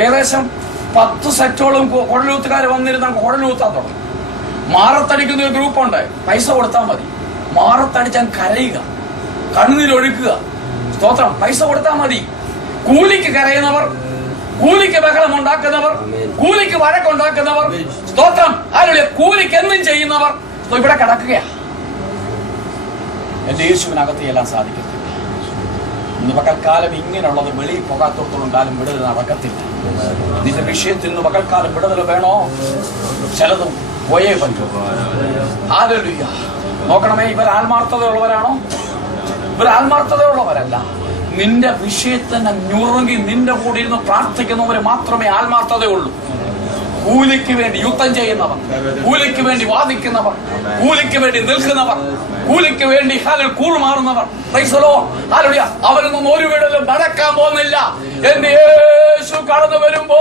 ഏകദേശം 10 സെറ്റോളം കുഴലൂത്തുകാർ വന്നിരുന്ന കുഴലൂത്താൻ തുടങ്ങി. മാറത്തടിക്കുന്ന ഒരു ഗ്രൂപ്പുണ്ട്. പൈസ കൊടുത്താൽ മതി. മാറത്തടിച്ചാൽ കരയുക, കണ്ണുനീരൊഴുക്കുക. സ്തോത്രം. പൈസ കൊടുത്താൽ മതി. കൂലിക്ക് കരയുന്നവർ, കൂലിക്ക് ബഹളം ഉണ്ടാക്കുന്നവർ, കൂലിക്ക് വഴക്കുണ്ടാക്കുന്നവർ, സ്തോത്രം, ആരുടെ കൂലിക്ക് എന്നും ചെയ്യുന്നവർ ഇവിടെ കിടക്കുകയാ. എന്റെ യേശുവിനകത്ത് എല്ലാം സാധിക്കത്തില്ല. ഇന്ന് പകൽക്കാലം ഇങ്ങനെയുള്ളത് വെളിയിൽ പോകാത്തോടത്തോളം കാലം വിടുതൽ നടക്കത്തില്ല. നിന്റെ വിഷയത്തിൽ നിന്ന് പകൽക്കാലം വിടുതൽ വേണോ? ചിലതും പോയേ പറ്റൂ. ഹല്ലേലൂയ. നോക്കണമേ, ഇവർ ആത്മാർത്ഥതയുള്ളവരാണോ? ഇവർ ആത്മാർത്ഥതയുള്ളവരല്ല. നിന്റെ വിഷയത്തിനെ ഞുറുങ്ങി നിന്റെ കൂടെ ഇരുന്ന് പ്രാർത്ഥിക്കുന്നവര് മാത്രമേ ആത്മാർത്ഥതയുള്ളൂ. കൂലിക്ക് വേണ്ടി യുദ്ധം ചെയ്യുന്നവർ, കൂലിക്ക് വേണ്ടി വാദിക്കുന്നവർ, കൂലിക്ക് വേണ്ടി നിൽക്കുന്നവർ, കൂലിക്ക് വേണ്ടി കൂറുമാറുന്നവർ, അവരൊന്നും ഒരു വീടിലും നടക്കാൻ പോകുന്നില്ല. എന്റെ യേശു കടന്നു വരുമ്പോ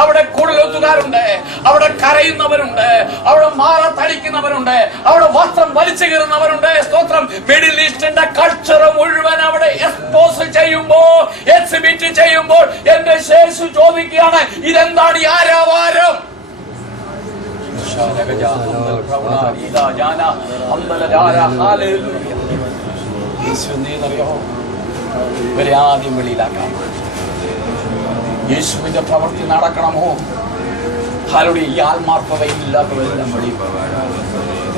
അവിടെ കുഴലൊത്തുകാരുണ്ട്, അവിടെ കരയുന്നവരുണ്ട്, അവിടെ മാറത്തടിക്കുന്നവരുണ്ട്, അവിടെ വസ്ത്രം വലിച്ചു കീറുന്നവരുണ്ട്. സ്തോത്രം. മിഡിൽ ഈസ്റ്റിന്റെ കൾച്ചർ മുഴുവൻ അവിടെ എക്സ്പോസ് ചെയ്യുമ്പോൾ, എക്സിബിറ്റ് ചെയ്യുമ്പോൾ എന്റെ യേശു ചോദിക്കുകയാണ്, ഇതെന്താണ് ഈ ആരാവാരം? ഇവരെ ആദ്യം വെളിയിലാക്കാം. യേശുവിന്റെ പ്രവൃത്തി നടക്കണമോ? ആരുടെ ഈ ആത്മാർത്ഥതയില്ലാത്തവരെല്ലാം വെളിയിൽ.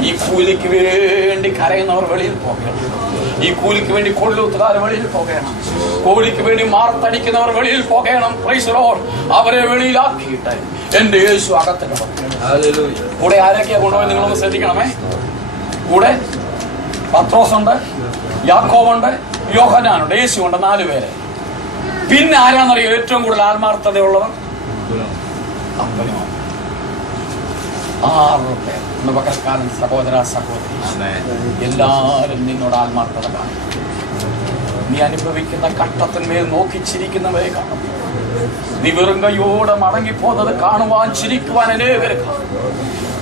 ഈ കൂലിക്ക് വേണ്ടി കരയുന്നവർ വെളിയിൽ പോകണം. ഈ കൂലിക്ക് വേണ്ടി കൊള്ളൂത്തുകാർ വെളിയിൽ പോകണം. കൂലിക്ക് വേണ്ടി മാർത്തടിക്കുന്നവർ വെളിയിൽ പോകണം. Praise lord. അവരെ വെളിയിലാക്കിയിട്ട് എന്റെ യേശു അകത്ത് കിടക്കും. കൂടെ ആരൊക്കെയാ കൊണ്ടുപോയി നിങ്ങളൊന്ന് ശ്രദ്ധിക്കണമേ. കൂടെ പത്രോസുണ്ട്, യാക്കോബുണ്ട്, യോഹന്നാനുണ്ട്, യേശുണ്ട്. 4 പേര്. പിന്നെ ആരാന്നറിയോ ഏറ്റവും കൂടുതൽ ആത്മാർത്ഥതയുള്ളവർ? 6 പേർ. ഇന്ന് പകൽക്കാലം സഹോദര സഹോദരി, എല്ലാവരും നിന്നോട് ആത്മാർത്ഥത കാണും. നീ അനുഭവിക്കുന്ന കഷ്ടത്തിന്മേൽ നോക്കി ചിരിക്കുന്നവരെ കാണും. നീ വെറും കൈയോടെ മടങ്ങിപ്പോന്നത് കാണുവാൻ, ചിരിക്കുവാൻ അനേകരെ കാണും.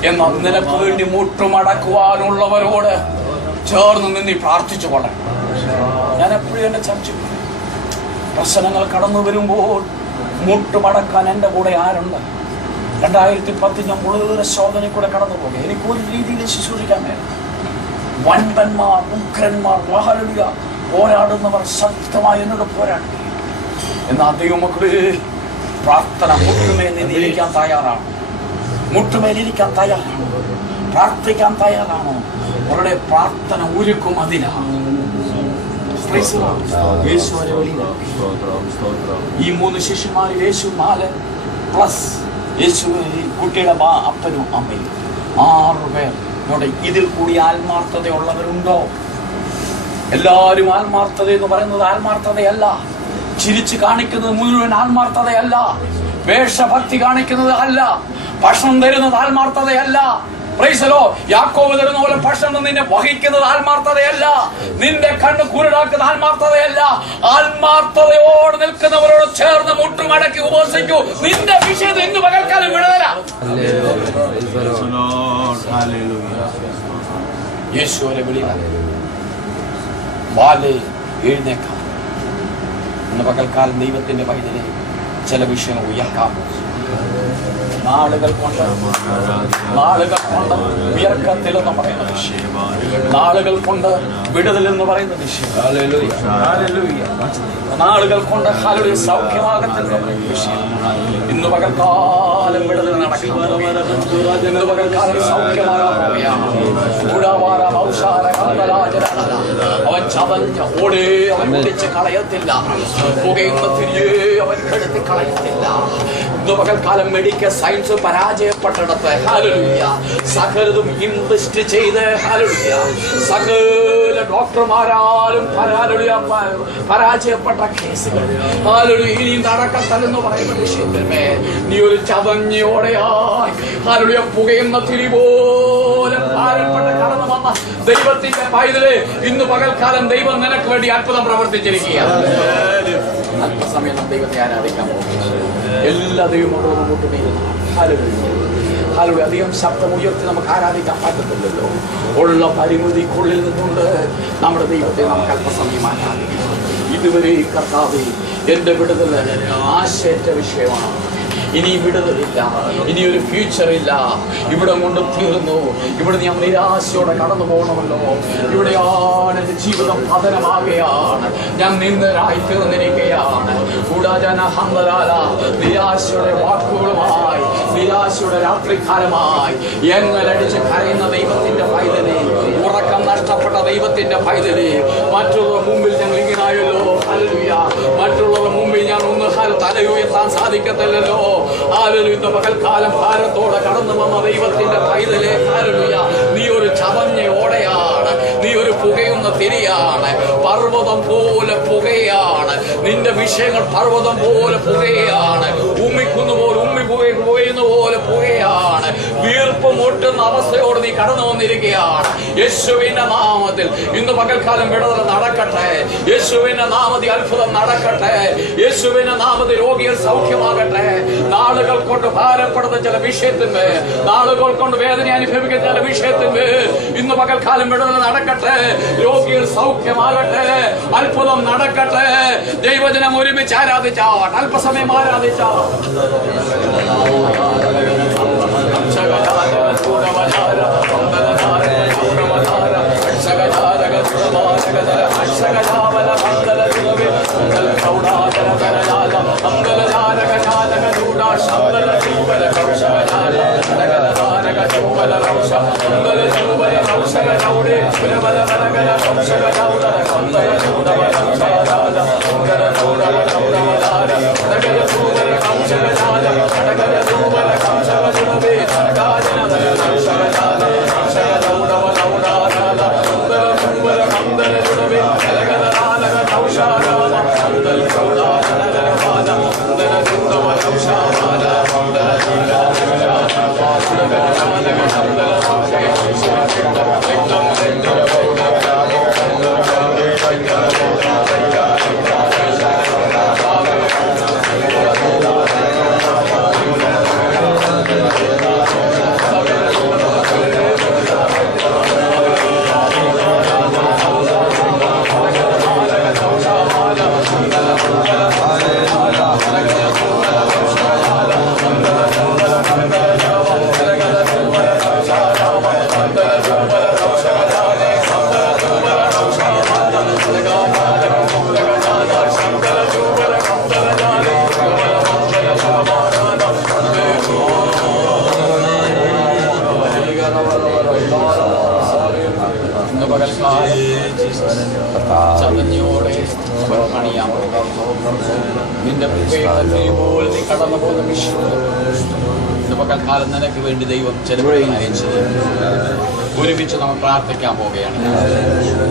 എന്നാൽ നിനക്ക് വേണ്ടി മുട്ടുമടക്കുവാനുള്ളവരോട് ചേർന്ന് നിന്ന് പ്രാർത്ഥിച്ചു കൊള്ളണം. ഞാൻ എപ്പോഴും എന്റെ ചർച്ചയിൽ പ്രശ്നങ്ങൾ കടന്നു വരുമ്പോൾ മുട്ടുമടക്കാൻ എന്റെ കൂടെ ആരുണ്ട്? 2010 ഞാൻ വളരെ ശോധനയിൽ കൂടെ കടന്നു പോകുക. എനിക്ക് ഒരു രീതിയിൽ ശുശ്രൂഷിക്കാൻ വേണം. വൻപന്മാർ, ഉഗ്രന്മാർ, ഹല്ലേലൂയ, പോരാടുന്നവർ ശക്തമായി എന്നോട് പോരാടി. എന്നാൽ ദൈവമക്കളെ, പ്രാർത്ഥന മുട്ടുമേലിരിക്കാൻ തയ്യാറാണ്. മുട്ടുമേലിരിക്കാൻ തയ്യാറാണ്. പ്രാർത്ഥിക്കാൻ തയ്യാറാണോ? അവരുടെ പ്രാർത്ഥന ഒരുക്കും അതിലാണ്. ഈ 3 ശിഷ്യന്മാരിൽ യേശു 4 പ്ലസ് യേശു കുട്ടിയുടെ അപ്പനും അമ്മയും 6 പേർ. ഇതിൽ കൂടി ആത്മാർത്ഥതയുള്ളവരുണ്ടോ? എല്ലാവരും ആത്മാർത്ഥത എന്ന് പറയുന്നത് ആത്മാർത്ഥതയല്ല. ചിരിച്ച് കാണിക്കുന്നത് മുഴുവൻ ആത്മാർത്ഥതയല്ല. വേഷഭക്തി കാണിക്കുന്നത് അല്ല. ഭക്ഷണം തരുന്നത് ആത്മാർത്ഥതയല്ല. പ്രൈസലോ. യാക്കോബ് തരുന്ന പോലെ ഭക്ഷണം നിന്നെ വഹിക്കുന്നത് ആത്മാർത്ഥതയല്ല. നിന്റെ കണ്ണ് കുരുടാക്കുന്ന ആത്മാർത്ഥതയല്ല. ആത്മാർത്ഥതയോട് നിൽക്കുന്നവരോട് ചേർന്ന് മുട്ടുമടക്കി ഉപവസിക്കൂ. നിന്റെ വിഷയത്തിൽ ഇന്ന് പകൽക്കാലം വിടുതല. യേശുവിനെ വിളിയാലേ എഴുന്നേക്കാം. ഇന്ന് പകൽക്കാലം ദൈവത്തിന്റെ പൈതലെ ചില വിഷയങ്ങൾ ഉയർക്കാം. നാളുകൾ കൊണ്ട് വിയർക്കത്തിലെന്ന് പറയുന്ന വിഷയം, നാളുകൾ കൊണ്ട് വിടുതൽ എന്ന് പറയുന്ന വിഷയം, നാളുകൾ കൊണ്ട് സൗഖ്യമാകത്തില്ലെന്ന് പറയുന്ന വിഷയം, ഇന്ന് പകൽക്കാലം വിടുതൽ നടക്കണം. ഇന്ന് പകൽക്കാലം സൗഖ്യമാകാൻ അവൻ ചതഞ്ഞ ഓടേ അവൻ പിടിച്ച് കളയത്തില്ല. പുകയുന്ന തിരികെ അവൻ കെടുത്തി കളയത്തില്ല. ഇന്ന് പകൽക്കാലം മെഡിക്കൽ സയൻസ് പരാജയപ്പെട്ടിടത്ത് ഹല്ലേലൂയ സകലതും ഇൻവെസ്റ്റ് ചെയ്ത് ഹല്ലേലൂയ സകല ഡോക്ടർമാരാലും പരാജയപ്പെട്ട കേസുകൾ ഹല്ലേലൂയ ഇനി നടക്കത്തല്ലെന്ന് പറയുന്ന വിഷയത്തിന്മേ നീ ഒരു ചതഞ്ഞോടെയായി ഹല്ലേലൂയ പുകയുന്ന തിരി പോലെ ഭാരപ്പെട്ട് കടന്നു വന്ന ദൈവത്തിന്റെ പൈതലേ, ഇന്ന് പകൽക്കാലം ദൈവം നിനക്ക് വേണ്ടി അത്ഭുതം പ്രവർത്തിച്ചിരിക്കുകയാണ്. അല്പസമയം ദൈവത്തെ ആരാധിക്കാൻ പോകുന്നത് എല്ലാ ദൈവമോടും അധികം ശബ്ദം ഉയർത്തി നമുക്ക് ആരാധിക്കാൻ പറ്റത്തില്ലല്ലോ. ഉള്ള പരിമിതിക്കുള്ളിൽ നിന്നുകൊണ്ട് നമ്മുടെ ദൈവത്തെ നമുക്ക് അല്പസമയം ആരാധിക്കാം. ഇതുവരെ കർത്താവേ എന്റെ വിടുതൽ ആശയേറ്റ വിഷയമാണ്. ഇനി വിടുതലില്ല, ഇനി ഒരു ഫ്യൂച്ചർ ഇല്ല. ഇവിടെ കൊണ്ട് തീർന്നു. ഇവിടെ ഞാൻ നിരാശയോടെ കടന്നു പോകണമല്ലോ. ഇവിടെയാണ് എന്റെ ജീവിതം പതനമാകുകയാണ്. ഞാൻ നിന്നരായി തീർന്നിരിക്കുകയാണ്. നിരാശയുടെ വാക്കുകളുമായി, നിരാശയുടെ രാത്രികാലമായി എങ്ങലടിച്ച് കരയുന്ന ദൈവത്തിന്റെ പൈതലേ, ഉറക്കം നഷ്ടപ്പെട്ട ദൈവത്തിന്റെ പൈതലേ, മറ്റുള്ളവർ മുമ്പിൽ ഞങ്ങൾ ഇങ്ങനായല്ലോ. ഹല്ലേലൂയ. മറ്റുള്ളവർ മുമ്പിൽ ഞാൻ ഒന്ന് തല ഉയർത്താൻ സാധിക്കത്തില്ലല്ലോ. ഹല്ലേലൂയ. പകൽക്കാലം ഭാരത്തോടെ കടന്നു വന്ന ദൈവത്തിന്റെ പൈതലേ, ഹല്ലേലൂയ. നീ ഒരു ചതഞ്ഞ ഓടയാണ്, നീ ഒരു പുകയുന്ന തിരിയാണ്. പർവ്വതം പോലെ പുകയാണ് നിന്റെ വിഷയങ്ങൾ. പർവ്വതം പോലെ പുകയാണ്. ഉമ്മിക്കുന്ന പോലെ പുകയുന്ന പോലെ പുകയാണ്. വീർപ്പ് മുട്ടുന്ന അവസ്ഥയോട് നീ കടന്നു വന്നിരിക്കുകയാണ്. യേശുവിന്റെ നാമത്തിൽ ഇന്ന് പകൽക്കാലം വിടുതൽ നടക്കട്ടെ. യേശുവിന്റെ നാമത്തിൽ അത്ഭുതം നടക്കട്ടെ. യേശുവിന്റെ നാമത്തിൽ രോഗികൾ സൗഖ്യമാകട്ടെ. നാളുകൾ കൊണ്ട് ഭാരപ്പെടുന്ന ചില വിഷയത്തിന്മേൽ, നാളുകൾ കൊണ്ട് വേദന അനുഭവിക്കുന്ന ചില വിഷയത്തിന്മേൽ ഇന്ന് പകൽക്കാലം വിടുതൽ നടക്കട്ടെ. രോഗികൾ സൗഖ്യമാകട്ടെ. അത്ഭുതം നടക്കട്ടെ. ദൈവജനം ഒരുമിച്ച് ആരാധിച്ചാൽ, അല്പസമയം ആരാധിച്ചാൽ ചതഞ്ഞോടെ പണിയാൻ നിന്റെ പോലെ നീ കടന്നു പോകുന്ന വിഷയം ഇന്ന് പകൽക്കാലം നിനക്ക് വേണ്ടി ദൈവം ചെലവഴിക്കാൻ അയച്ചത്. ഒരുമിച്ച് നമ്മൾ പ്രാർത്ഥിക്കാൻ പോവുകയാണ്.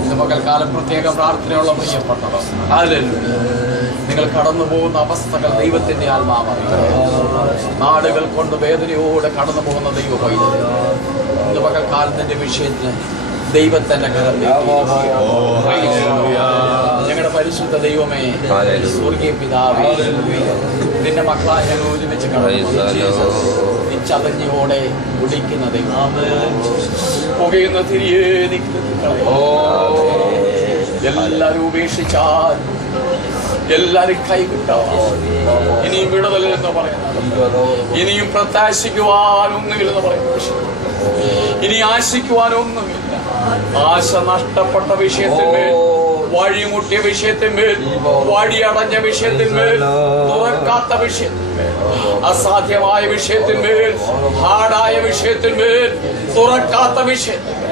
ഇന്ന് പകൽക്കാലം പ്രത്യേക പ്രാർത്ഥനയുള്ള പ്രിയപ്പെട്ടവർ, ഹല്ലേലൂയ. നിങ്ങൾ കടന്നു പോകുന്ന അവസ്ഥകൾ ദൈവത്തിന്റെ ആത്മാവറിയട്ടെ. നാടുകൾ കൊണ്ട് വേദനയോടെ കടന്നു പോകുന്ന ദൈവ പൈതൽ ഇന്ന് പകൽക്കാലത്തിന്റെ വിഷയത്തിന് ദൈവത്തിന്റെ കരം ഞങ്ങളുടെ പരിശുദ്ധ ദൈവമേ, സ്വർഗീയ പിതാവേ, നിന്റെ മക്കളായ ഞങ്ങൾ ഒരുമിച്ച് നീ ചതഞ്ഞോടെ കുടിക്കുന്ന ദൈവം, പുകയുന്ന തിരിയെ എല്ലാരും ഉപേക്ഷിച്ചാൽ, എല്ലാരും കൈവിട്ടാൽ ഇനിയും വിടുതലെന്ന് പറയുന്നത്, ഇനിയും പ്രത്യാശിക്കുവാനൊന്നുമില്ലെന്ന് പറയുന്നു. ഇനി ആശിക്കുവാനൊന്നുമില്ല. ആശ നഷ്ടപ്പെട്ട വിഷയത്തിന്മേൽ, വഴിമുട്ടിയ വിഷയത്തിന്മേൽ, വഴിയടഞ്ഞ വിഷയത്തിന്മേൽ, തുറക്കാത്ത വിഷയത്തിന്മേൽ, അസാധ്യമായ വിഷയത്തിന്മേൽ, ഹാർഡായ വിഷയത്തിന്മേൽ, തുറക്കാത്ത വിഷയത്തിന്മേൽ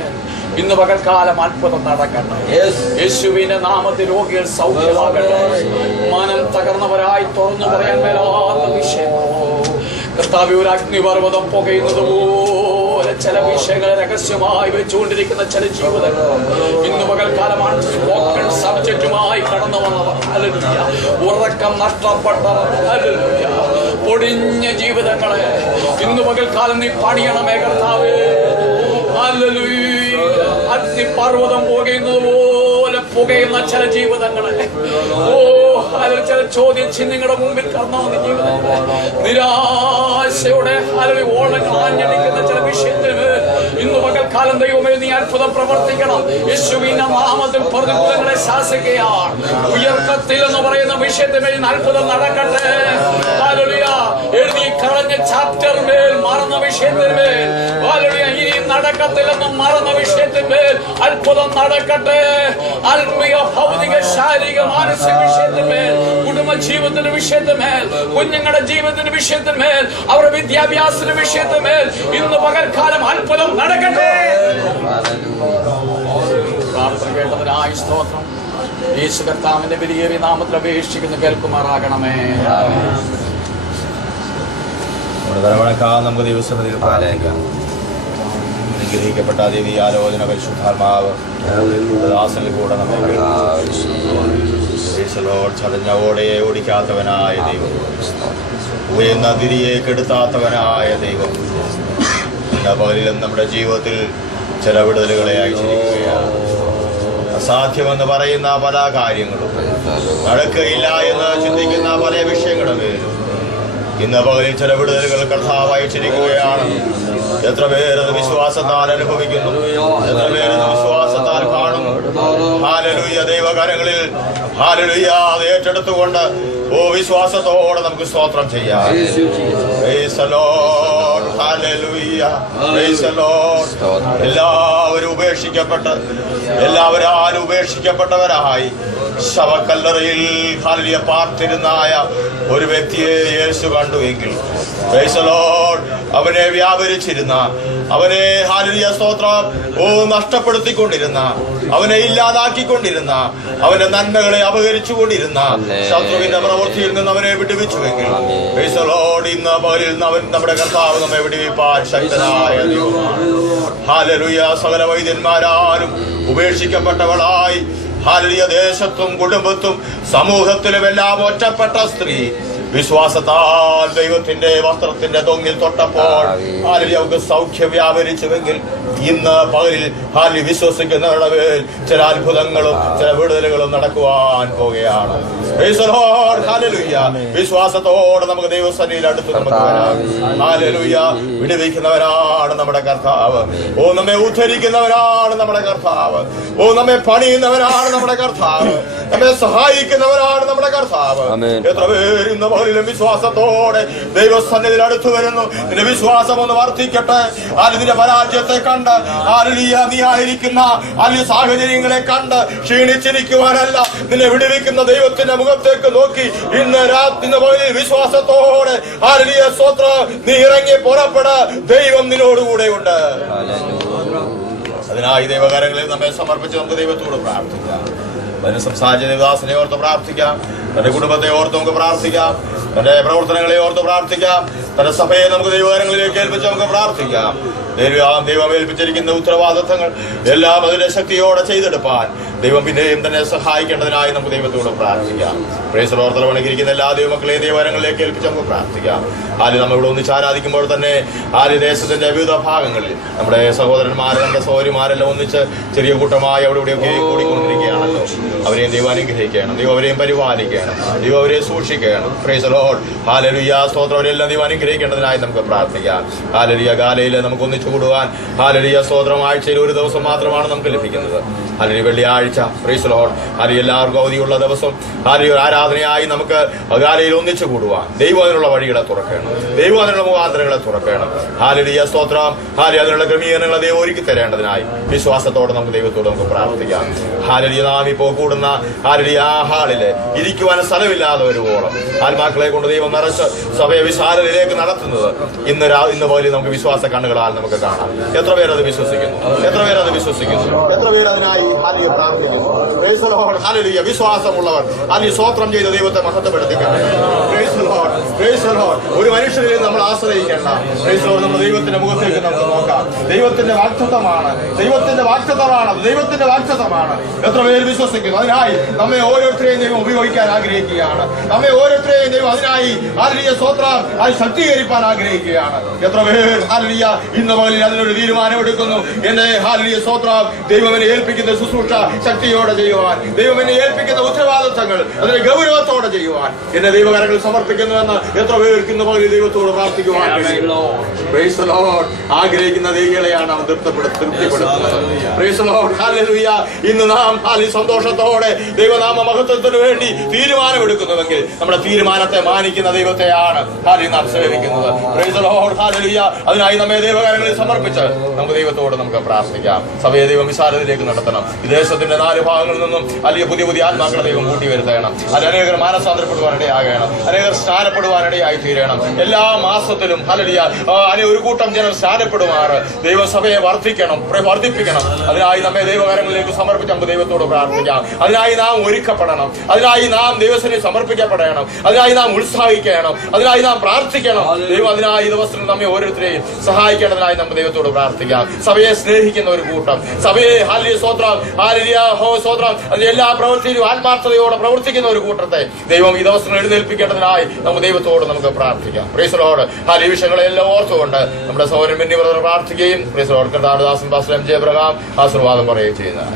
ഇന്ന് പകൽക്കാലം അത്ഭുതം നടക്കട്ടെ. യേശുവിന്റെ നാമത്തിൽ രോഗികൾ സൗഖ്യമാകട്ടെ. മനം തകർന്നവരായി തുറന്നു പറയാൻ മേലാത്ത വിഷയം കർത്താവേ, ഒരു അഗ്നിപർവ്വതം പുകയുന്നത് പോലെ ചില വിഷയങ്ങളെ രഹസ്യമായി വെച്ചുകൊണ്ടിരിക്കുന്ന ചില ജീവിതങ്ങൾ ഇന്ന് പകൽക്കാലമാണ് സ്പോക്കൺ സബ്ജക്റ്റുമായി കടന്നു വന്നവർ, ഹല്ലേലൂയ. ഉറക്കം നഷ്ടപ്പെട്ടവർ, ഹല്ലേലൂയ. പൊടിഞ്ഞ ജീവിതങ്ങളെ ഇന്ന് പകൽക്കാലം നീ പണിയണമേ കർത്താവേ, ഹല്ലേലൂയ. അഗ്നിപർവ്വതം പുകയുന്നത് പോലെ പുകയുന്ന ചില ജീവിതങ്ങളെ, ചില ചോദ്യം ചിഹ്നങ്ങളുടെ മുമ്പിൽ കടന്നു വന്ന ജീവിതങ്ങളെ, നിരാശയുടെ ഓളങ്ങൾ ആഞ്ഞടിക്കുന്ന ചില വിഷയത്തിന് ഇന്ന് പകൽ പകൽക്കാലം ദൈവമേ നീ അത്ഭുതം പ്രവർത്തിക്കണം. യേശുവിന്റെ നാമത്തിൽ പ്രതികൂലങ്ങളെ ശാസിക്കുകയാണ്. ഉയർത്തത്തിൽ എന്ന് പറയുന്ന വിഷയത്തിന്മേൽ അത്ഭുതം നടക്കട്ടെ. ഹല്ലേലൂയ. എഴുതി കളഞ്ഞ ചാപ്റ്ററിന്മേൽ മറന്ന വിഷയത്തിന്മേൽ ഹല്ലേലൂയ ഇനി നടക്കത്തില്ലെന്ന് മറന്ന വിഷയത്തിന്മേൽ അത്ഭുതം നടക്കട്ടെ. ആത്മീയ, ഭൗതിക, ശാരീരിക, മാനസിക വിഷയത്തിന്മേൽ, കുടുംബ ജീവിതത്തിന്റെ വിഷയത്തിന്മേൽ, കുഞ്ഞുങ്ങളുടെ ജീവിതത്തിന്റെ വിഷയത്തിന്മേൽ, അവരുടെ വിദ്യാഭ്യാസത്തിന്റെ വിഷയത്തിന്മേൽ ഇന്ന് പകൽക്കാലം അത്ഭുതം നടക്കട്ടെ. പ്രാർത്ഥന കേട്ടതിനായി സ്തോത്രം. യേശു കർത്താവിന്റെ വിലയേറിയ നാമത്തിൽ അപേക്ഷിക്കുന്ന കേൾക്കുമാറാകണമേ. നമുക്ക് ദിവസത്തിൽ അനുഗ്രഹിക്കപ്പെട്ട ദേവി ആലോചന പരിശുദ്ധാത്മാവ് ദാസനിൽ കൂടെ നമുക്ക് ചതഞ്ഞ ഓടയെ ഓടിക്കാത്തവനായ ദൈവം, ഉയർന്ന തിരിയെ കെടുത്താത്തവനായ ദൈവം, ഇന്ന് പകലിലും നമ്മുടെ ജീവിതത്തിൽ ചില വിടുതലുകളെ അയച്ചിരിക്കുകയാണ്. അസാധ്യമെന്ന് പറയുന്ന പല കാര്യങ്ങളും, നടക്കുകയില്ല എന്ന് ചിന്തിക്കുന്ന പല വിഷയങ്ങളും ഇന്ന് പകലിൽ ചില വിടുതലുകൾ കർത്താവ് അയച്ചിരിക്കുകയാണ്. എത്ര പേരത് വിശ്വാസത്താൽ അനുഭവിക്കുന്നു, എത്ര പേരത് വിശ്വാസത്താൽ കാണുന്നു. ഹല്ലേലൂയ. ദൈവകരങ്ങളിൽ ഹല്ലേലൂയ അത് ഏറ്റെടുത്തുകൊണ്ട് വിശ്വാസത്തോടെ നമുക്ക് സ്തോത്രം ചെയ്യാം. Price the lord. Hallelujah. Price the Lord. എല്ലാവരും ഉപേക്ഷിക്കപ്പെട്ട്, എല്ലാവരും ഉപേക്ഷിക്കപ്പെട്ടവരായി ശവക്കല്ലറയിൽ ഹല്ലേലൂയ പാർത്തിരുന്നായ ഒരു വ്യക്തിയെ യേശു കണ്ടുവെങ്കിൽ പ്രൈസ് ദി ലോർഡ് അവനെ വ്യാപരിച്ചിരുന്ന, അവനെ ഹല്ലേലൂയ സ്തോത്രം നഷ്ടപ്പെടുത്തിക്കൊണ്ടിരുന്ന, അവനെ ഇല്ലാതാക്കിക്കൊണ്ടിരുന്ന, അവന്റെ നന്മകളെ അപഹരിച്ചുകൊണ്ടിരുന്ന ശത്രുവിന്റെ പ്രവൃത്തിയിൽ നിന്ന് അവനെ വിടുവിച്ചുവെങ്കിൽ പ്രൈസ് ദി ലോർഡ് ഇന്ന് പകലിൽ അവൻ നമ്മുടെ കർത്താവ് നമ്മെ വിടുവിപ്പാൻ ശക്തനായ ദൈവമാണ്. ഹല്ലേലൂയ. സകല വൈദ്യന്മാരാലും ഉപേക്ഷിക്കപ്പെട്ടവളായി ഹല്ലേലൂയ ദേശത്തും കുടുംബത്തും സമൂഹത്തിലുമെല്ലാം ഒറ്റപ്പെട്ട സ്ത്രീ വിശ്വാസത്താൽ ദൈവത്തിന്റെ വസ്ത്രത്തിന്റെ തൊങ്ങിൽ തൊട്ടപ്പോൾ ഹല്ലേലൂയ അവർക്ക് സൗഖ്യം വ്യാപരിച്ചുവെങ്കിൽ ഇന്ന് പകലിൽ ഹല്ലേലൂയ വിശ്വസിക്കുന്നവരുടെ മേൽ ചില അത്ഭുതങ്ങളും ചില വിടുതലുകളും നടക്കുവാൻ പോവുകയാണ്. Price the lord. ഹല്ലേലൂയ. വിശ്വാസത്തോടെ നമുക്ക് ദൈവസന്നിധിയിൽ അടുത്ത് നമുക്ക് വരാം. ഹല്ലേലൂയ. വിടുവിക്കുന്നവരാണ് നമ്മുടെ കർത്താവ്. നമ്മെ ഉദ്ധരിക്കുന്നവരാണ് നമ്മുടെ കർത്താവ്. നമ്മെ പണിയുന്നവരാണ് നമ്മുടെ കർത്താവ്. നമ്മെ സഹായിക്കുന്നവരാണ് നമ്മുടെ കർത്താവ്. എത്ര പേര് ഇന്ന് പകലിലും വിശ്വാസത്തോടെ ദൈവസന്നിധിയിൽ അടുത്തു വരുന്നു. നിന്റെ വിശ്വാസം ഒന്ന് വർദ്ധിക്കട്ടെ. നിന്റെ പരാജയത്തെ കണ്ട് നീ ആയിരിക്കുന്ന സാഹചര്യങ്ങളെ കണ്ട് ക്ഷീണിച്ചിരിക്കുവാനല്ല, നിന്നെ വിടുവിക്കുന്ന ദൈവത്തിന്റെ മുഖത്തേക്ക് നോക്കി ഇന്ന് പകലിൽ വിശ്വാസത്തോടെ സ്തോത്രം നീ ഇറങ്ങി പുറപ്പെട. ദൈവം നിന്നോടുകൂടെ ഉണ്ട്. അതിനായി ദൈവകാര്യങ്ങളിൽ നമ്മെ സമർപ്പിച്ച് നമുക്ക് ദൈവത്തോട് പ്രാർത്ഥിക്കാം. അതിന് സംസാരിച്ച ദേവദാസനെ ഓർത്ത് പ്രാർത്ഥിക്കാം. തന്റെ കുടുംബത്തെ ഓർത്ത് നമുക്ക് പ്രാർത്ഥിക്കാം. തന്റെ പ്രവർത്തനങ്ങളെ ഓർത്ത് പ്രാർത്ഥിക്കാം. തന്റെ സഭയെ നമുക്ക് ദൈവകാര്യങ്ങളിലേക്ക് ഏൽപ്പിച്ച് നമുക്ക് പ്രാർത്ഥിക്കാം. ദൈവം ഏൽപ്പിച്ചിരിക്കുന്ന ഉത്തരവാദിത്തങ്ങൾ എല്ലാം അതിന്റെ ശക്തിയോടെ ചെയ്തെടുപ്പാൻ ദൈവം പിന്നെയും തന്നെ സഹായിക്കേണ്ടതിനായി നമുക്ക് ദൈവത്തോട് പ്രാർത്ഥിക്കാം. Praise the Lord. തലവണക്കിരിക്കുന്ന എല്ലാ ദൈവമക്കളെയും ദൈവകാര്യങ്ങളിലേക്ക് ഏൽപ്പിച്ച് നമുക്ക് പ്രാർത്ഥിക്കാം. നമ്മളിവിടെ ഒന്നിച്ച് ആരാധിക്കുമ്പോൾ തന്നെ ദേശത്തിന്റെ വിവിധ ഭാഗങ്ങളിൽ നമ്മുടെ സഹോദരന്മാർ, നമ്മുടെ സഹോദരിമാരെല്ലാം ഒന്നിച്ച് ചെറിയ കൂട്ടമായി അവിടെ ഇവിടെയൊക്കെ കൂടിക്കൊണ്ടിരിക്കുകയാണല്ലോ. അവരെയും ദൈവം അനുഗ്രഹിക്കണം. ദൈവം അവരെയും പരിപാലിക്കണം. ദൈവം അവരെ സൂക്ഷിക്കണം. Price the lord. ഹല്ലേലൂയ. സ്തോത്രം. അവരെല്ലാം ദൈവം അനുഗ്രഹിക്കേണ്ടതിനായി നമുക്ക് പ്രാർത്ഥിക്കാം. ഹല്ലേലൂയ. ഗാലയിൽ നമുക്ക് ഒന്നിച്ചു കൂടുവാൻ ഹല്ലേലൂയ സ്തോത്രം ആഴ്ചയിൽ ഒരു ദിവസം മാത്രമാണ് നമുക്ക് ലഭിക്കുന്നത്. ഹല്ലേലൂയ. വെള്ളിയാഴ്ച. Price the lord. ഹല്ലേലൂയ. എല്ലാവർക്കും അവധിയുള്ള ദിവസം ഹല്ലേലൂയ ആരാധനയായി നമുക്ക് ഗാലയിൽ ഒന്നിച്ചു കൂടുവാൻ ദൈവം അതിനുള്ള വഴികളെ തുറക്കണം. ദൈവം അതിനുള്ള മുഖാന്തരങ്ങളെ തുറക്കണം. ഹല്ലേലൂയ സ്തോത്രം. ഹല്ലേലൂയ. അതിനുള്ള ക്രമീകരണങ്ങളെ ദൈവം ഒരുക്കി തരേണ്ടതിനായി വിശ്വാസത്തോടെ നമുക്ക് ദൈവത്തോട് നമുക്ക് പ്രാർത്ഥിക്കാം. ഹല്ലേലൂയ. നാം ഇപ്പോൾ കൂടുന്ന ഹല്ലേലൂയ ആ ഹാളില് ഇരിക്കുവാൻ സ്ഥലമില്ലാതെ വരുവോളം ആത്മാക്കളെ കൊണ്ട് ദൈവം നിറച്ച് സഭയെ വിശാലതയിലേക്ക് നടത്തുന്നത് ഇന്ന് പോലെ നമുക്ക് വിശ്വാസ കണ്ണുകളാൽ നമുക്ക് കാണാം. എത്ര പേരത് വിശ്വസിക്കുന്നു? എത്ര പേരത് വിശ്വസിക്കുന്നു? എത്ര പേര് അതിനായി ഹല്ലേലൂയ പ്രാർത്ഥിക്കുന്നു? Praise the lord. ഹല്ലേലൂയ. വിശ്വാസമുള്ളവർ ഹല്ലേലൂയ സ്തോത്രം ചെയ്ത ദൈവത്തെ മഹത്വപ്പെടുത്തിക്കണം. Praise the lord. Praise the lord. ഒരു മനുഷ്യരിൽ നമ്മൾ ആശ്രയിക്കേണ്ട. Praise the lord. നമ്മൾ ദൈവത്തിന്റെ മുഖത്തേക്ക് നമുക്ക് നോക്കാം. ദൈവത്തിന്റെ വാഗ്ദത്തമാണ്. ദൈവത്തിന്റെ വാഗ്ദത്തമാണ്. ദൈവത്തിന്റെ വാഗ്ദത്തമാണ്. എത്ര പേര് വിശ്വസിക്കുന്നു? അതിനായി നമ്മെ ഓരോരുത്തരെയും ദൈവം ഉപയോഗിക്കാൻ ആഗ്രഹിക്കുകയാണ്. നമ്മെ ഓരോരുത്തരെയും ദൈവം അതിനായി ഹല്ലേലൂയ സ്തോത്രം അത് ശക്തീകരിക്കാൻ ആഗ്രഹിക്കുകയാണ്. എത്ര പേര് ഹല്ലേലൂയ ഇന്ന് പകലിൽ അതിനൊരു തീരുമാനമെടുക്കുന്നു? എന്നെ ഹല്ലേലൂയ സ്തോത്രം ദൈവം എന്നെ ഏൽപ്പിക്കുന്ന ശുശ്രൂഷ ശക്തിയോടെ ചെയ്യുവാൻ, ദൈവം എന്നെ ഏൽപ്പിക്കുന്ന ഉത്തരവാദിത്തങ്ങൾ അതിനെ ഗൗരവത്തോടെ ചെയ്യുവാൻ എന്നെ ദൈവകരങ്ങളിൽ സമർപ്പിക്കുന്നുവെന്ന് എത്ര പേർക്ക് ഇന്ന് പകലിൽ ദൈവത്തോട് ദൈവത്തോട് പ്രാർത്ഥിക്കുവാൻ Praise the Lord. ആഗ്രഹിക്കുന്ന ദൈവങ്ങളെയാണ് അവൻ തൃപ്തിപ്പെടുത്തുന്നത്. Praise the Lord. Hallelujah. ഇന്ന് നാം സന്തോഷത്തോടെ ദൈവനാമ മഹത്വത്തിന് വേണ്ടി തീരുമാനമെടുക്കുന്നുവെങ്കിൽ നമ്മുടെ തീരുമാനത്തെ മാനിക്കുന്ന ദൈവത്തെയാണ് നാം സേവിക്കുന്നത്. Praise the Lord. Hallelujah. അതിനായി നമ്മെ ദൈവകാര്യങ്ങളിൽ സമർപ്പിച്ച് നമുക്ക് പ്രാർത്ഥിക്കാം. സഭയെ ദൈവം വിശാലതയിലേക്ക് നടത്തണം. ഈ ദേശത്തിന്റെ 4 ഭാഗങ്ങളിൽ നിന്നും അല്ലെങ്കിൽ പുതിയ ആത്മാക്കളെ ദൈവം കൂട്ടി വരുത്തണം. അത് അനേകർ മാനസാന്തരപ്പെടുവാനിടയാകണം, അനേകർ സ്നാനപ്പെടുവാനിടയായി തീരണം. എല്ലാ മാസത്തിലും ഒരു കൂട്ടം ജനം സ്നാനപ്പെടുമാറ് ദൈവസഭയെ വർദ്ധിപ്പിക്കണം. അതിനായി നമ്മെ ദൈവകാര്യങ്ങളിലേക്ക് സമർപ്പിച്ച് നമുക്ക് ദൈവത്തോട് പ്രാർത്ഥിക്കാം. അതിനായി നാം ഒരുക്കപ്പെടണം, അതിനായി നാം ദൈവത്തിന് സമർപ്പിക്കപ്പെടണം, അതിനായി നാം ഉത്സാഹിക്കണം, അതിനായി നാം പ്രാർത്ഥിക്കണം. ദൈവം അതിനായി ദിവസത്തിൽ നമ്മെ ഓരോരുത്തരെയും സഹായിക്കേണ്ടതിനായി നമുക്ക് ദൈവത്തോട് പ്രാർത്ഥിക്കാം. സഭയെ സ്നേഹിക്കുന്ന ഒരു കൂട്ടം, സഭയെ സ്വത്രം അതിന്റെ എല്ലാ പ്രവൃത്തിയിലും ആത്മാർത്ഥതയോടെ പ്രവർത്തിക്കുന്ന ഒരു കൂട്ടത്തെ ദൈവം ഈ ദിവസം എഴുന്നേൽപ്പിക്കേണ്ടതിനായി നമുക്ക് പ്രാർത്ഥിക്കാം. Praise the lord. ഈ വിഷയങ്ങളെല്ലാം ഓർത്തുകൊണ്ട് നമ്മുടെ സഹോദരൻ ബെന്നി ബ്രദർ പ്രാർത്ഥിക്കുകയും പ്രൈസ് ദി ലോർഡ് കർത്താദാസൻ പാസ്റ്റർ എം ജെ അബ്രഹാം ആശീർവാദം പറയുകയും ചെയ്യുന്നത്.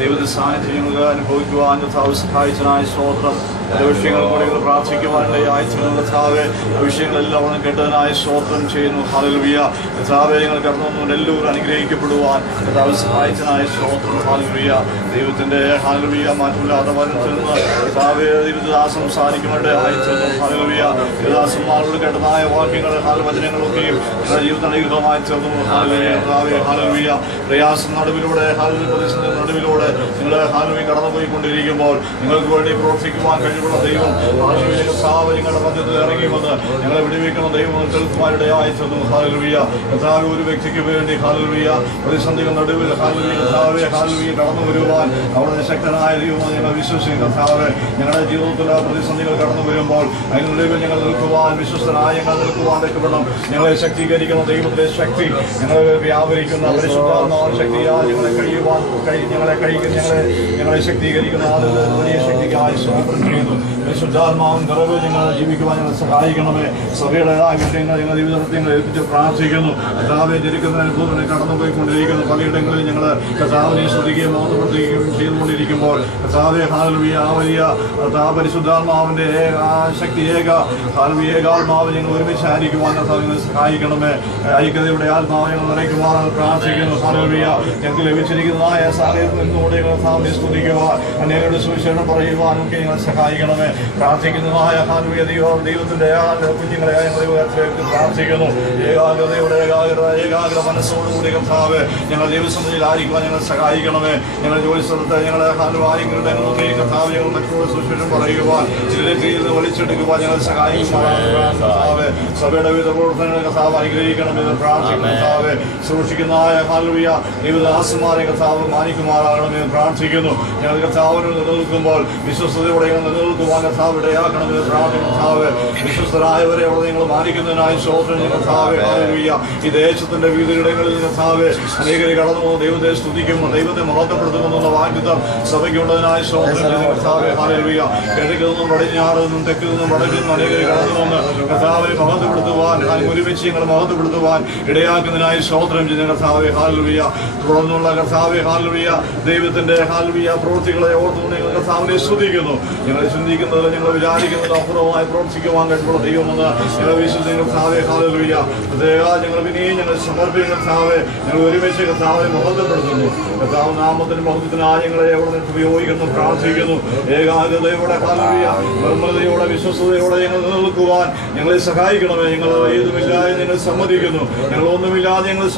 ദൈവത്തിന്റെ സാന്നിധ്യം അനുഭവിക്കുവാൻ സഹായിച്ചനായ സ്തോത്രം. പല വിഷയങ്ങൾ കൂടെ പ്രാർത്ഥിക്കുവാനിടയായി കർത്താവെ വിഷയങ്ങളെല്ലാം ഒന്ന് കേട്ടതിനായ സ്തോത്രം ചെയ്യുന്നു. ഹല്ലേലൂയ. കർത്താവെ ഞങ്ങൾ കടന്നു വന്നു എല്ലാവരും അനുഗ്രഹിക്കപ്പെടുവാൻ കർത്താവ് സഹായിച്ചനായ സ്തോത്രം. ഹല്ലേലൂയ. ദൈവത്തിന്റെ ഹല്ലേലൂയ മാറ്റമില്ലാത്ത വചനത്തിൽ നിന്ന് കർത്താവെ ദൈവദാസൻ സംസാരിക്കുവാനിടയായി തീർന്നു. ഹല്ലേലൂയ. ദൈവദാസന്മാരോട് കേട്ടതായ വാക്യങ്ങൾ വചനങ്ങളൊക്കെയും ഞങ്ങളുടെ ജീവിതത്തിന് അനുഗ്രഹമായി തീർന്നു. ഹല്ലേലൂയ. കർത്താവെ ഹല്ലേലൂയ. പ്രയാസം നടുവിലൂടെ പ്രതിസന്ധി നടുവിലൂടെ നിങ്ങൾ ഹല്ലേലൂയ കടന്നുപോയിക്കൊണ്ടിരിക്കുമ്പോൾ നിങ്ങൾക്ക് വേണ്ടി പ്രവർത്തിക്കുവാൻ കഴിവുള്ള ദൈവം കർത്താവ് നിങ്ങളുടെ മധ്യത്തിൽ ഇറങ്ങി വന്ന് ഞങ്ങളെ വിടുവിക്കുന്ന ദൈവം കേൾക്കുവാനിടയായി തീർന്നു. ഹല്ലേലൂയ. കർത്താവ് ഒരു വ്യക്തിക്ക് വേണ്ടി ഹല്ലേലൂയ പ്രതിസന്ധികൾ നടുവിൽ ഹല്ലേലൂയ കടന്നു വരുവാൻ അവിടുത്തെ ശക്തനായ ദൈവം ഞങ്ങൾ വിശ്വസിക്കും. കർത്താവ് ഞങ്ങളുടെ ജീവിതത്തിൽ പ്രതിസന്ധികൾ കടന്നു വരുമ്പോൾ അതിന് നടുവിൽ ഞങ്ങൾ നിൽക്കുവാൻ വിശ്വസ്തനായ ഞങ്ങൾ നിൽക്കുവാൻ രക്ഷപ്പെടണം. ഞങ്ങളെ ശക്തീകരിക്കുന്ന ദൈവത്തിലെ ശക്തി ഞങ്ങളെ വ്യാപരിക്കുന്ന പരിശുദ്ധാത്മാവായ ശക്തിയാൽ ഞങ്ങളെ കഴിയുവാൻ ഞങ്ങളെ ശക്തീകരിക്കുന്ന വലിയ ശക്തിക്കായി സ്തോത്രം ചെയ്യുന്നു. പരിശുദ്ധാത്മാവും നിറവ് ഞങ്ങളെ ജീവിക്കുവാൻ ഞങ്ങളെ സഹായിക്കണമേ. സഭയുടേതായ വിഷയങ്ങൾ ഞങ്ങൾ ജീവിതത്തിൽ ഏൽപ്പിച്ച് പ്രാർത്ഥിക്കുന്നു. കർത്താവെ ജനിക്കുന്ന അനുഭവത്തിൽ കടന്നുപോയിക്കൊണ്ടിരിക്കുന്നു. പലയിടങ്ങളിൽ ഞങ്ങൾ കർത്താവിനെ സ്തുതിക്കുകയും മഹത്വപ്പെടുത്തുകയും ചെയ്തുകൊണ്ടിരിക്കുമ്പോൾ കർത്താവെ ഹല്ലേലൂയ വലിയ പരിശുദ്ധാത്മാവിന്റെ ശക്തി ഏകാത്മാവ് ഞങ്ങൾ ഒരുമിച്ച് ആയിരിക്കുവാൻ കർത്താവിനെ സഹായിക്കണമേ. ഐക്യതയുടെ ആത്മാവ് ഞങ്ങൾ നിറയ്ക്കുവാൻ പ്രാർത്ഥിക്കുന്നു. ഹല്ലേലൂയ. ഞങ്ങൾക്ക് ലഭിച്ചിരിക്കുന്നതായ സാഹചര്യത്തിൽ നിന്നുകൊണ്ട് ഞങ്ങൾ കർത്താവിനെ സ്തുതിക്കുവാൻ അനേകരുടെ സുവിശേഷം പറയുവാനും ഒക്കെ ഞങ്ങളെ സഹായിക്കണമേ. പ്രാർത്ഥിക്കുന്നതായ ഹല്ലേലൂയ ദൈവത്തിന്റെ കുഞ്ഞുങ്ങളെ ഞങ്ങൾ പ്രാർത്ഥിക്കുന്നു. ഏകാഗ്ര മനസ്സോടുകൂടി കർത്താവ് ഞങ്ങൾ ദൈവസന്നിധിയിൽ ആയിരിക്കുവാൻ ഞങ്ങൾ സഹായിക്കണമേ. ഞങ്ങൾ ജോലി സ്ഥലത്ത് ഞങ്ങളെ ആരെങ്കിലും കർത്താവ് ഞങ്ങൾ മറ്റുള്ള സുവിശേഷം പറയുവാൻ ഇതിലേക്ക് വലിച്ചെടുക്കുവാൻ ഞങ്ങൾ സഹായിക്കുവാൻ സഭയുടെ വിവിധ പ്രവർത്തനങ്ങൾ കർത്താവ് അനുഗ്രഹിക്കണമെന്ന് പ്രാർത്ഥിക്കുന്നു. കർത്താവ് സൂക്ഷിക്കുന്നതായ ഹല്ലേലൂയ ദൈവദാസന്മാരെ കർത്താവ് മാനിക്കുമാറാകണമെന്ന് പ്രാർത്ഥിക്കുന്നു. ഞങ്ങൾ കർത്താവിന് നിലനിൽക്കുമ്പോൾ വിശ്വസ്തയോടെ നിലനിൽക്കുവാൻ കർത്താവ് ഇടയാക്കണമെന്ന് പ്രാർത്ഥിക്കുന്നു. കർത്താവ് വിശ്വസ്തരായവരെ അവിടെ നിങ്ങൾ മാനിക്കുന്നതിനായി സ്തോത്രം കർത്താവ്. ഹല്ലേലൂയ. ഈ ദേശത്തിന്റെ വിവിധയിടങ്ങളിൽ കർത്താവ് അനേകരെ കടന്നു പോകുന്ന ദൈവത്തെ സ്തുതിക്കുന്നു, ദൈവത്തെ മഹത്വപ്പെടുത്തുമെന്നുള്ള വാഗ്ദത്തം സഭയ്ക്കുള്ളതിനായി സ്തോത്രം കർത്താവ്. ഹല്ലേലൂയ. കിഴക്കിൽ നിന്നും പടിഞ്ഞാറ് നിന്നും തെക്കിൽ നിന്നും വടക്കിൽ നിന്നും അനേകരെ കടന്നു വന്ന് കർത്താവിനെ മഹത്വപ്പെടുത്തുവാൻ ഒരുമിച്ച് ഞങ്ങൾ മഹത്വപ്പെടുത്തുവാൻ ഇടയാക്കുന്നതിനായി സ്തോത്രം ചെയ്യുന്ന കർത്താവ്. ഹല്ലേലൂയ. തുടർന്നുള്ള കർത്താവ് ഹല്ലേലൂയ ദൈവത്തിന്റെ ഹല്ലേലൂയ പ്രവൃത്തികളെ ഓർത്തുകൊണ്ട് ഞങ്ങൾ കർത്താവിനെ സ്തുതിക്കുന്നു. ഞങ്ങൾ ചിന്തിക്കുന്നത് ഞങ്ങൾ വിചാരിക്കുന്നത് അപൂർവമായി പ്രവർത്തിക്കുവാൻ കഴിവുള്ള ദൈവമെന്ന് ഞങ്ങൾ വിശ്വസിക്കുന്ന കർത്താവെ. ഹല്ലേലൂയ. ഞങ്ങൾ പിന്നെയും ഞങ്ങൾ സമർപ്പിക്കുന്ന കർത്താവെ ഞങ്ങൾ ഒരുമിച്ച് കർത്താവിനെ മഹത്വപ്പെടുത്തുന്നു. കർത്താവ് നാമത്തിന് മഹത്വത്തിനായി ഞങ്ങളെ എവിടെ നിന്ന് ഉപയോഗിക്കുന്നു പ്രാർത്ഥിക്കുന്നു. ഏകാഗ്രതയോടെ ഹല്ലേലൂയ നിർമ്മലതയോടെ വിശ്വസ്തയോടെ ഞങ്ങൾ നിലനിൽക്കുവാൻ ഞങ്ങളെ സഹായിക്കണമേ. ഞങ്ങൾ ഏതുമില്ലാതെ ഞങ്ങൾ സമ്മതിക്കുന്നു. ഞങ്ങൾ ഒന്നുമില്ലാതെ ഞങ്ങൾ